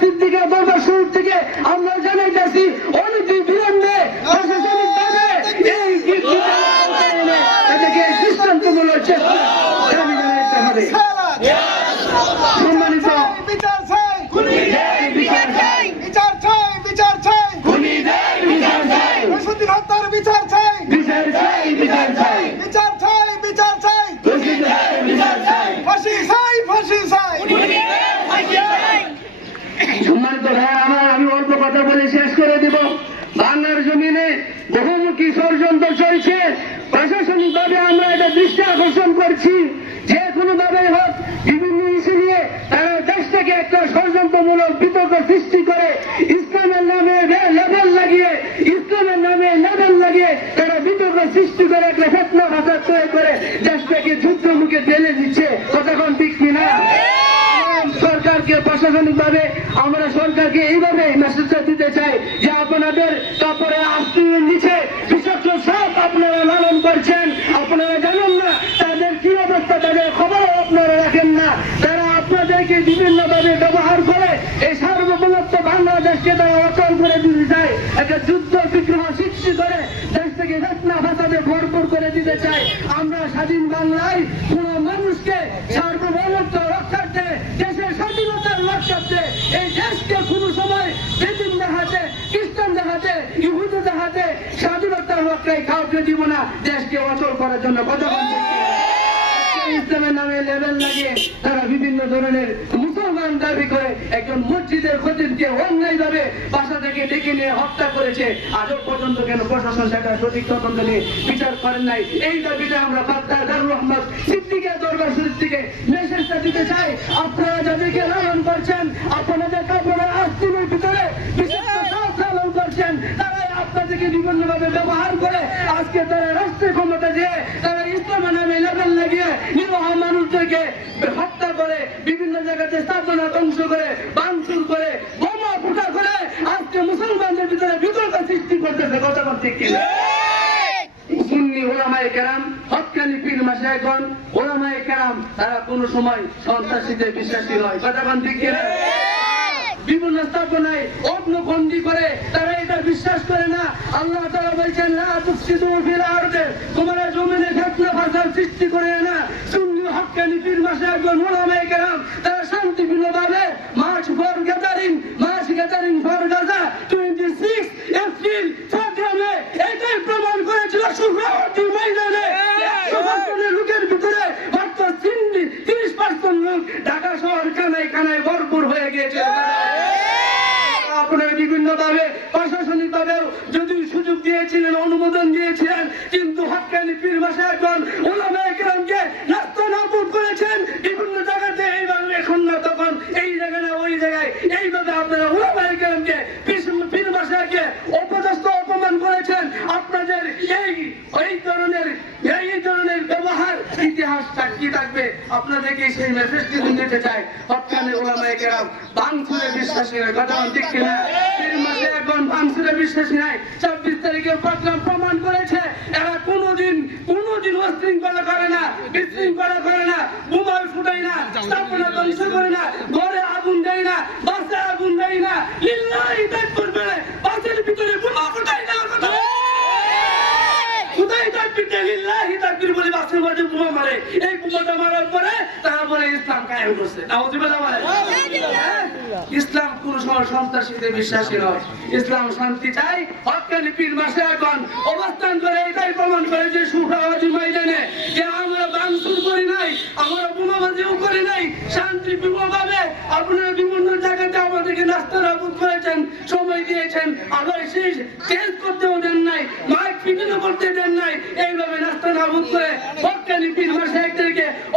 সিদ্দিকে দরবার শরীফ থেকে আমরা জানাইতেছি অনতি বিলম্বে প্রশাসনিকভাবে এই এটাকে দৃষ্টান্তমূলক চেষ্টা দাবি জানাইতে হবে। সম্মানিত বিচার চাই বিচার চাই। বিচার চাই বিচার চাই খুনিদের বিচার চাই রসুদ্দিন হত্যার বিচার চাই বিচার চাই বিচার চাই বিচার চাই বিচার চাই দোষীদের বিচার চাই ফাঁসি চাই ফাঁসি চাই সম্মানিত ভাই আমার আমি অল্প কথা বলে শেষ করে দিব বাংলার জমিনে বহুমুখী ষড়যন্ত্র চলছে প্রশাসনিক ভাবে আমরা এটা দৃষ্টি আকর্ষণ করছি যে কোনো ভাবে হোক বিভিন্ন ইস্যু নিয়ে তারা দেশটাকে একটা ষড়যন্ত্রমূলক বিতর্ক সৃষ্টি করে ইসলামের নামে লেবেল লাগিয়ে ইসলামের নামে লেবেল লাগিয়ে তারা বিতর্ক সৃষ্টি করে একটা ফেতনা ভাষা তৈরি করে দেশটাকে যুদ্ধ মুখে ঠেলে দিচ্ছে কতক্ষণ ঠিক কিনা? সরকারকে প্রশাসনিক ভাবে আমরা সরকারকে এইভাবে মেসেজটা দিতে চাই যে আপনাদের কাপড়ে আশ্রয়ের নিচে বিষাক্ত সাপ আপনারা লালন করছেন আপনারা জানেন না তাদের কি অবস্থা তাদের খবরও আপনারা রাখেন না তারা আপনাদেরকে বিভিন্ন ভাবে ব্যবহার করে এই সার্বভৌমত্ব বাংলাদেশকে তারা অচল করে দিতে চায়, একটা যুদ্ধ বিগ্রহ সৃষ্টি করে দেশ থেকে রত্না ভাষাতে ভরপুর করে দিতে চাই আমরা স্বাধীন বাংলায় কোন মানুষকে সার্বভৌমত্ব রক্ষার্থে, দেশের স্বাধীনতার রক্ষার্থে এই দেশকে কোনো সময় বেদিন দেখাতে খ্রিস্টান দেখাতে ইহুদি দেখাতে স্বাধীনতার রক্ষায় কাউকে দিব না, দেশকে অচল করার জন্য কথা ইসলামের নামে লেবেল লাগিয়ে তারা বিভিন্ন ধরনের মুসলমান দাবি করে একজন মসজিদের খতিবকে অন্যায় ভাবে বাসা থেকে ডেকে নিয়ে হত্যা করেছে। আজও পর্যন্ত কেন প্রশাসন সেটা সঠিক তদন্ত নিয়ে বিচার করেন নাই? এই দাবিটা আমরা বাদদার দারুল রহমত সিদ্দিকের দরবার শরীফ থেকে মেসেজটা দিতে চাই। আপনারা যাদেরকে লালন করছেন, আপনাদের কাপড়ের আস্তিনের ভিতরে বিশেষ লালন করছেন, তারাই আপনাদেরকে বিভিন্ন ভাবে ব্যবহার করে আজকে তারা রাষ্ট্রের ক্ষমতা যে তারা নিরহ মানুষদেরকে হত্যা করে বিভিন্ন জায়গাতে স্থাপনা ধ্বংস করে বাংচুর করে বোমা ফুটা করে আজকে মুসলমানদের ভিতরে বিতর্ক সৃষ্টি করতেছে। গতকাল থেকে সুন্নি ওলামায়ে কেরাম হকানি পীর মাসায়গণ ওলামায়ে কেরাম তারা কোনো সময় সন্ত্রাসীদের বিশ্বাসী নয়। কথা কিনা? বিভিন্ন স্থাপনায় অগ্নগন্ডি করে, তারা এটা বিশ্বাস করে না। আল্লাহ তারা বলছেন না তুফসিদু ফিল তোমরা জমিনে ফিতনা ফাসাদ সৃষ্টি করে না সুন্নি হক্কানি পীর মাশায়েখগণ উলামায়ে কেরাম, তারা শান্তিপূর্ণভাবে march for gathering march gathering for Gaza 26 April চট্টগ্রামে এটাই প্রমাণ করেছিল সুব্রমণ্য ময়দানে একশো পার্সেন্টের লোকের ভিতরে মাত্র তিরিশ পার্সেন্ট লোক ঢাকা শহর কানায় কানায় ভরপুর হয়ে গিয়েছে আপনারা বিভিন্ন ভাবে প্রশাসনিক ভাবেও যদি সুযোগ দিয়েছিলেন অনুমোদন দিয়েছিলেন কিন্তু হকানি পীর মাসে এখন ওলামা একরামকে নাস্তা নাপুট করেছেন বিভিন্ন জায়গাতে এইভাবে এখন না তখন এই জায়গায় না ওই জায়গায় এইভাবে আপনারা ওলামা একরামকে পীর মাসাকে অপদস্থ অপমান করেছেন আপনাদের এই এই ধরনের এই ধরনের ব্যবহার ইতিহাস সাক্ষী থাকবে আপনাদেরকে সেই মেসেজটি দিতে চাই। হকানি ওলামা একরাম বাংসুরে বিশ্বাসী নয়, কথা ঠিক কিনা? তিন মাসে এখন বাংসুরে বিশ্বাসী নাই, ছাব্বিশ তারিখের প্রোগ্রাম প্রমাণ করেছে। এরা কোনোদিন কোনোদিন অশৃঙ্খলা করে না, বিশৃঙ্খলা করে না বোমাল ফুটাই না, স্থাপনা ধ্বংস করে না, ঘরে আগুন দেয় না, বাসে আগুন দেয় না, লিল্লাহি তাকবীর বলে বাসের ভিতরে বোমা ফুটাই না কথা খুদাই তাকবীর দেয় লিল্লাহি তাকবীর বলে বাসের মধ্যে বোমা মারে। এই বোমাটা মারার পরে তারা বলে ইসলাম কায়েম করছে। নাউজুবিল্লাহ বলে? ইসলাম কোন সময় সন্ত্রাসীতে বিশ্বাসী নয়। ইসলাম শান্তি চাই হকানি পীর মাসে এখন অবস্থান করে এটাই প্রমাণ করে যে ময়দানে যে আমরা বাংসুর করি নাই আমরা বোমাবাজিও করি নাই শান্তি আপনারা বিভিন্ন জায়গাতে নাস্তা নাবুদ করেছেন, সময় দিয়েছেন আবার সেই চেঞ্জ করতেও দেন নাই, মাইক ফিটিংও করতে দেন নাই, এইভাবে নাস্তা নাবুদ করে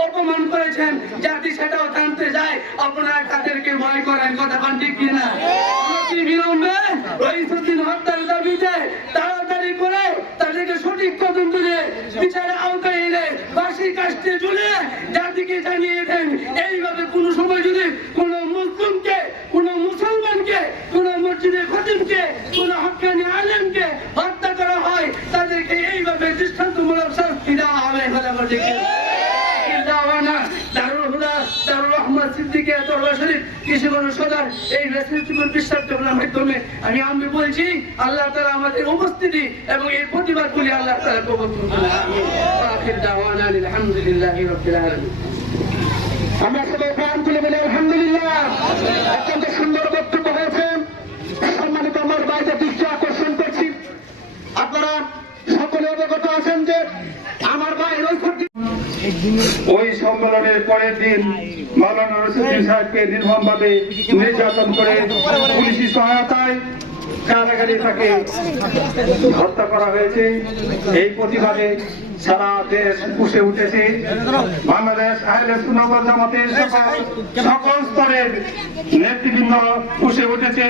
অপমান করেছেন জাতি সেটাও জানতে যায়, আপনারা তাদেরকে ভয় করেন কথা ঠিক কিনা? বিলম্বে রইসুদ্দিন হত্যার দাবিতে তাড়াতাড়ি করে তাদেরকে সঠিক আওতায় এনে জাতিকে জানিয়ে দেন। এইভাবে কোনো সময় যদি কোনো মুসলিমকে কোনো মুসলমানকে কোনো মসজিদের খতিমকে কোনো হকানি আলেমকে হত্যা করা হয়, তাদেরকে এইভাবে দৃষ্টান্তমূলক শাস্তি দেওয়া হবে কথা এবং এর প্রতিবাদগুলি আল্লাহ তালা কবুল আলহামদুলিল্লাহি আমরা সবাই প্রাণ খুলে অত্যন্ত সুন্দর বক্তব্য হয়েছে সম্মানিত আমার বাইরে দৃষ্টি আকর্ষণ করছি আপনারা সকলে অবগত আছেন যে আমার ভাই রৈফুদ্দিন ওই সম্মেলনের পরের দিন মাওলানা রসুদ্দিন সাহেবকে নির্মমভাবে নির্যাতন করে পুলিশি সহায়তায় কারাগারে তাকে হত্যা করা হয়েছে। এই প্রতিবাদে সারা দেশ পুষে উঠেছে। বাংলাদেশ জামাতের সকল স্তরের নেতৃবৃন্দ পুষে উঠেছে।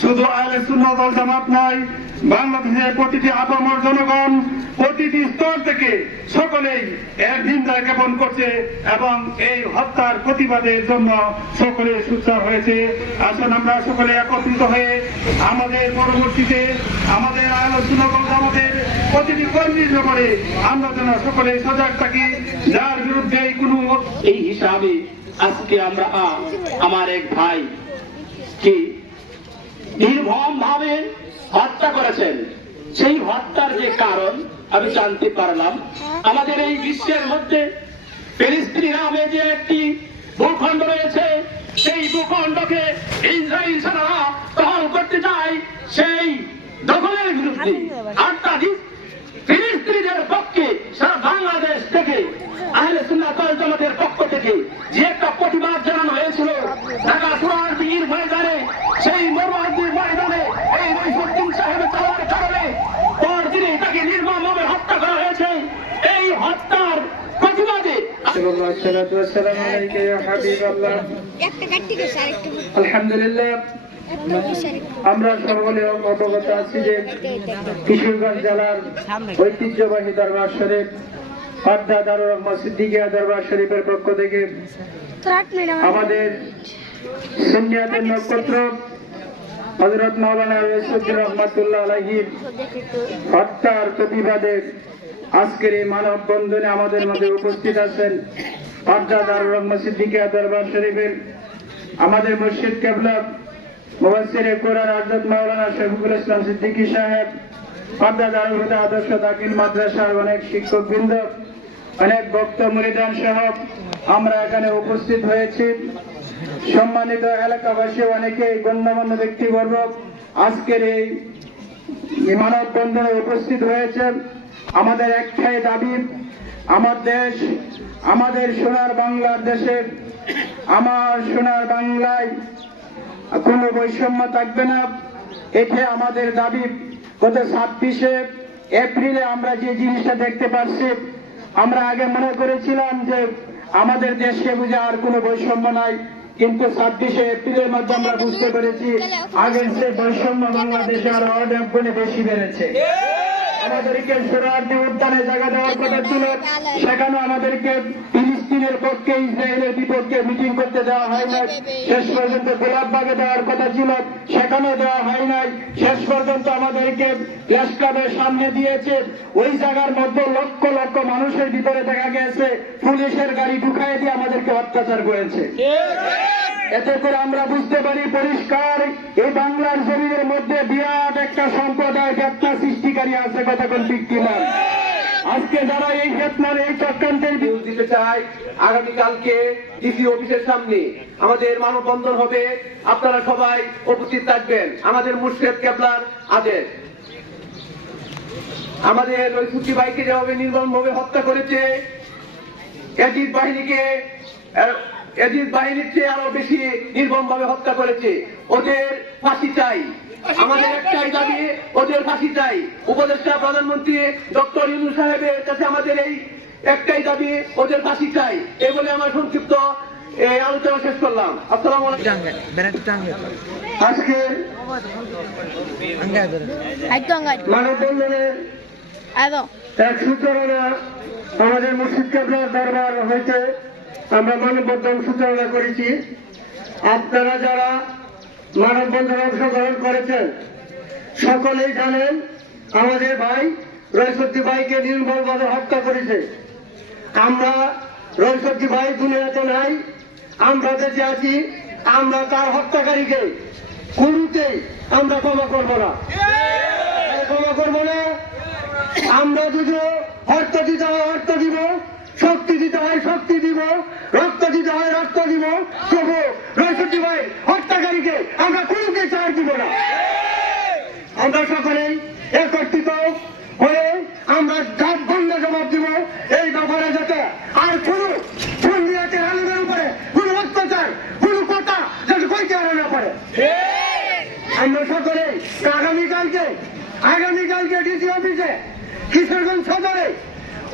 শুধু আইলেস নগর জামাত নয় বাংলাদেশের প্রতিটি আপামর জনগণ, প্রতিটি স্তর থেকে সকলেই এর নিন্দা জ্ঞাপন করছে এবং এই হত্যার প্রতিবাদের জন্য সকলে সুচার হয়েছে। আসুন আমরা সকলে একত্রিত হয়ে আমাদের পরবর্তীতে আমাদের আলোচনা আমাদের প্রতিটি কর্মীর ব্যাপারে আমরা যেন সকলে সজাগ থাকি যার বিরুদ্ধে কোনো এই হিসাবে আজকে আমরা আমার এক ভাই কি নির্ভম ভাবে হত্যা করেছেন। সেই হত্যার যে কারণ আমি জানতে পারলাম। আমাদের এই বিশ্বের মধ্যে ফিলিস্তিনি নামে যে একটি ভূখণ্ড রয়েছে সেই ভূখণ্ডকে ইসরায়েল সেনারা দখল করতে চায় সেই দখলের বিরুদ্ধে। অর্থাৎ ফিলিস্তিনিদের পক্ষে সারা বাংলাদেশ থেকে আহলে সুন্নাত ওয়াল জামাতের পক্ষ থেকে যে একটা প্রতিবাদ জানানো হয়েছিল ঢাকা সুরারদির ময়দানে সেই মরমাদির ময়দানে এই রইফুদ্দিন সাহেবের চালার কারণে পরদিনে তাকে নির্মমভাবে হত্যা করা হয়েছে এই হত্যার প্রতিবাদে কাটতে গেছে আরেকটা আলহামদুলিল্লাহ। একটা গেছে আরেকটা আমরা সকলে অবগত আছি যে কিশোরগঞ্জ জেলার ঐতিহ্যবাহী দরবার শরীফ পাড্ডা দারুর রহমান সিদ্দিকিয়া দরবার শরীফের পক্ষ থেকে আমাদের সুনিয়াতের নক্ষত্র হজরত মৌলানা রসুদ্দিন রহমতুল্লাহ আলহির হত্যার প্রতিবাদে আজকের এই মানব বন্ধনে আমাদের মধ্যে উপস্থিত আছেন। দারুর রহমান সিদ্দিকিয়া দরবার শরীফের আমাদের মসজিদ কেবলা মুবাসির কোরআন আজাদ মাওলানা শফিকুল ইসলাম সিদ্দিকী সাহেব পাড্ডা দারুল হুদা আদর্শ দাখিল মাদ্রাসার অনেক শিক্ষক বৃন্দ অনেক বক্ত মুরিদান সহ আমরা এখানে উপস্থিত হয়েছি। সম্মানিত এলাকাবাসী অনেকে গণ্যমান্য ব্যক্তিবর্গ আজকের এই এই মানববন্ধনে উপস্থিত হয়েছেন। আমাদের একটাই দাবি আমার দেশ, আমাদের সোনার বাংলার দেশে আমার সোনার বাংলায় কোনো বৈষম্য থাকবে না। এতে আমাদের দাবি, গত ছাব্বিশে এপ্রিলে আমরা যে জিনিসটা দেখতে পাচ্ছি, আমরা আগে মনে করেছিলাম যে আমাদের দেশকে বুঝে আর কোনো বৈষম্য নাই, কিন্তু ছাব্বিশে এপ্রিলের মধ্যে আমরা বুঝতে পেরেছি, আগের যে বৈষম্য বাংলাদেশে আরও অনেক গুণে বেশি বেড়েছে। আমাদেরকে সোনারদি উদ্যানে জায়গা দেওয়ার কথা ছিল সেখানে আমাদেরকে ফিলিস্তিনের পক্ষে ইসরায়েলের বিপক্ষে মিটিং করতে দেওয়া হয় নাই। শেষ পর্যন্ত গোলাপবাগে দেওয়ার কথা ছিল সেখানেও দেওয়া হয় নাই। শেষ পর্যন্ত আমাদেরকে প্রেস ক্লাবের সামনে দিয়েছে। ওই জায়গার মধ্যে লক্ষ লক্ষ মানুষের ভিতরে দেখা গেছে। পুলিশের গাড়ি ঢুকাই দিয়ে আমাদেরকে অত্যাচার করেছে। এতে করে আমরা বুঝতে পারি পরিষ্কার, এই বাংলার জমিনের মধ্যে বিরাট একটা সম্প্রদায় ব্যবসা সৃষ্টিকারী আছে, কথা কোন? আজকে যারা এই বেতনার এই চক্রান্তের নিউজ দিতে চাই আগামীকালকে ডিসি অফিসের সামনে। আমাদের মানববন্ধন হবে, আপনারা সবাই উপস্থিত থাকবেন। আমাদের মুর্শেদ কেবলার আদেশ। আমাদের ওই সুচি ভাইকে যেভাবে নির্মমভাবে হত্যা করেছে, এজিদ বাহিনীকে এজিদ বাহিনীর চেয়ে আরও বেশি নির্মমভাবে হত্যা করেছে। ওদের ফাঁসি চাই। আমাদের একটাই দাবি ওদের ফাঁসি চাই। উপদেষ্টা প্রধানমন্ত্রী ডক্টর ইউনু সাহেবের কাছে আমাদের এই একটাই দাবি ওদের ফাঁসি চাই। এই বলে আমার সংক্ষিপ্ত এই আলোচনা শেষ করলাম। আসসালামু আলাইকুম। আজকে মানববন্ধনের আইতো এক সূচনা আমাদের মুর্শিদ কেবলার দরবার হইতে আমরা মানববন্ধন সূচনা করেছি। আপনারা যারা মানববন্ধন অংশগ্রহণ করেছেন সকলেই জানেন আমাদের ভাই রয়সদ্দি ভাইকে নির্মলভাবে হত্যা করেছে। আমরা রয়সদ্দি ভাই দুনিয়াতে নাই আমরা বেঁচে আছি আমরা তার হত্যাকারীকে কুরুতে আমরা ক্ষমা করব না। ক্ষমা করব না। আমরা যদি অর্থ দিতে হয় অর্থ দিব। দিতে হয় শক্তি দিব রক্ত দিতে হয় রক্ত দিব। তবু নৈশটি ভাই, হত্যাকারীকে আমরা কোনোকে ছাড় দিব না। আমরা সকলেই একত্রিত হয়ে আমরা গাছ বন্ধ জবাব দিব। এই ব্যাপারে যাতে আর কোন সন্ধিয়াতে আলমের উপরে কোন অত্যাচার, কোন কথা যাতে কইতে আরও না পারে আমরা সকলে আগামীকালকে আগামীকালকে ডিসি অফিসে কিশোরগঞ্জ সদরে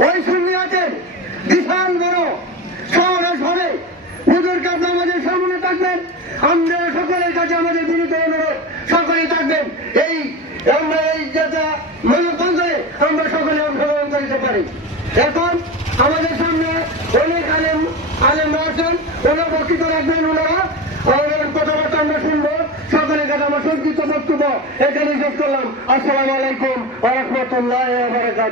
ওই সুন্নিয়াতের বিশাল বড় সমাবেশ হবে। হুজুর কাপ আমাদের সামনে থাকবেন। আমরা সকলের কাছে আমাদের বিনীত অনুরোধ সকলেই থাকবেন। এই, আমরা এই যাতে মানববন্ধনে আমরা সকলে অংশগ্রহণ করতে পারি। এখন আমাদের সামনে অনেক আলেম আলেম আছেন ওনার বক্তৃতা রাখবেন ওনারা। আমাদের কথাবার্তা আমরা শুনব। সকলের কাছে আমার সংক্ষিপ্ত বক্তব্য এখানে শেষ করলাম। আসসালামু আলাইকুম বারাকাতুহু।